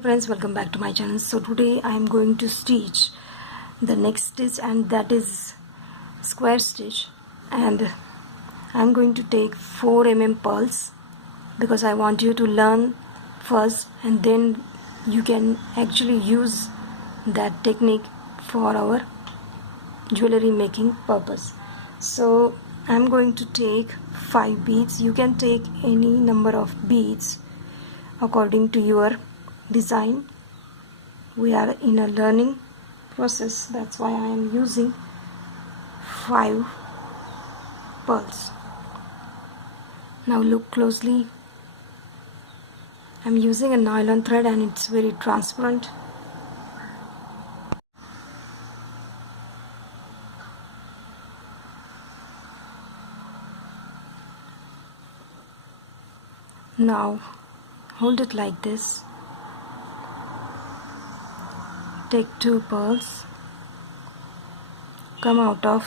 Hey friends, welcome back to my channel. So today I am going to stitch the next stitch, and that is square stitch, and I am going to take 4 pearls because I want you to learn first and then you can actually use that technique for our jewelry making purpose. So I am going to take 5 beads. You can take any number of beads according to your design. We are in a learning process, that's why I am using 5 pearls. Now look closely. I'm using a nylon thread and it's very transparent. Now hold it like this. Take 2 pearls, come out of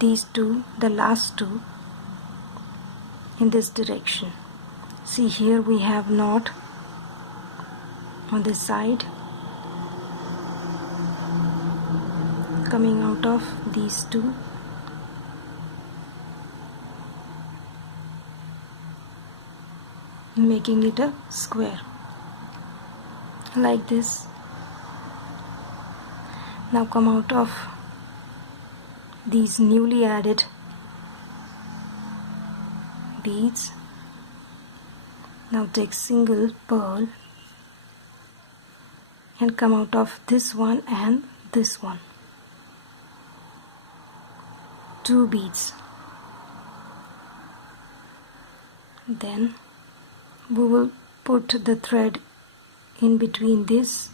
these 2, the last 2, in this direction. See, here we have knot on this side coming out of these 2. Making it a square like this. Now come out of these newly added beads. Now take single pearl and come out of this one and this one. 2 beads. Then we will put the thread in between this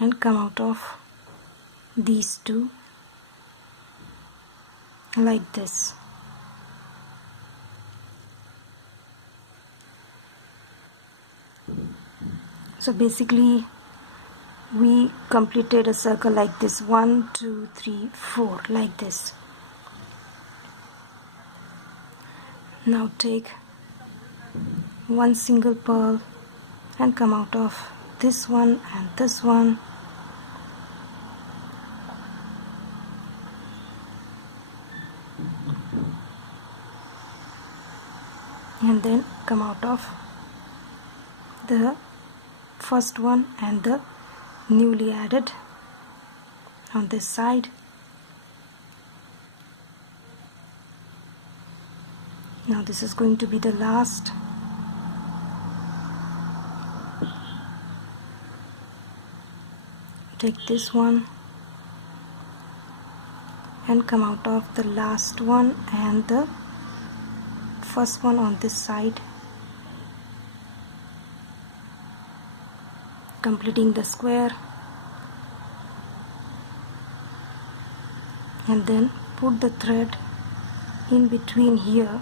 and come out of these 2 like this. So basically we completed a circle like this, 1 2 3 4, like this. Now take 1 single pearl and come out of this one and this one. And then come out of the first one and the newly added on this side. Now this is going to be the last. Take this one and come out of the last one and the first one on this side, completing the square, and then put the thread in between here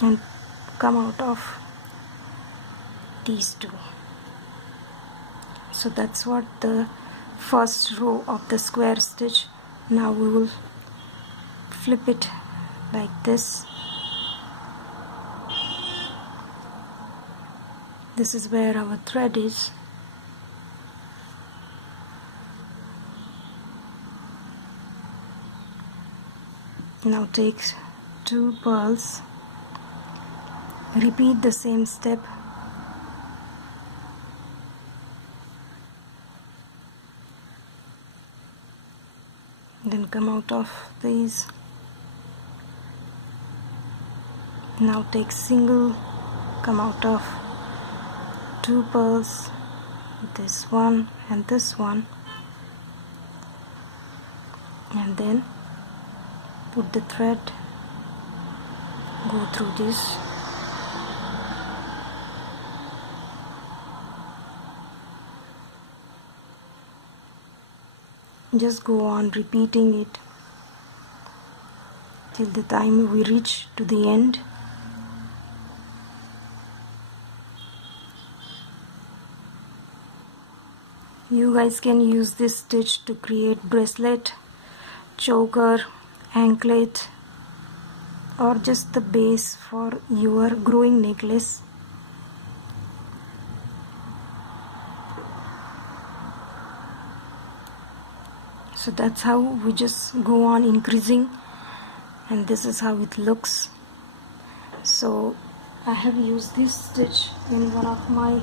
and come out of these 2. So that's what the first row of the square stitch. Now we will flip it like this. This is where our thread is. Now take 2 pearls, repeat the same step. Then come out of these. Now take single, come out of 2 pearls, this one and this one, and then put the thread, go through this, just go on repeating it till the time we reach to the end. You guys can use this stitch to create bracelet, choker, anklet, or just the base for your growing necklace. So that's how we just go on increasing, and this is how it looks. So I have used this stitch in one of my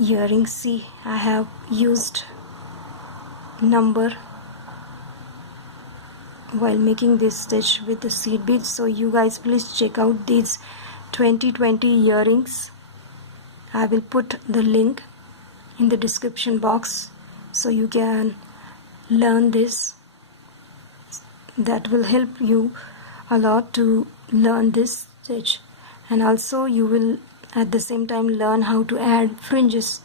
earrings. See, I have used number while making this stitch with the seed beads. So you guys please check out these 2020 earrings. I will put the link in the description box so you can learn this. That will help you a lot to learn this stitch, and also you will at the same time learn how to add fringes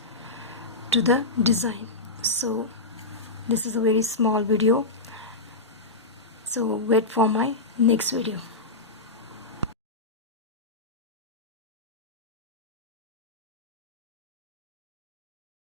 to the design. So this is a very small video, so wait for my next video.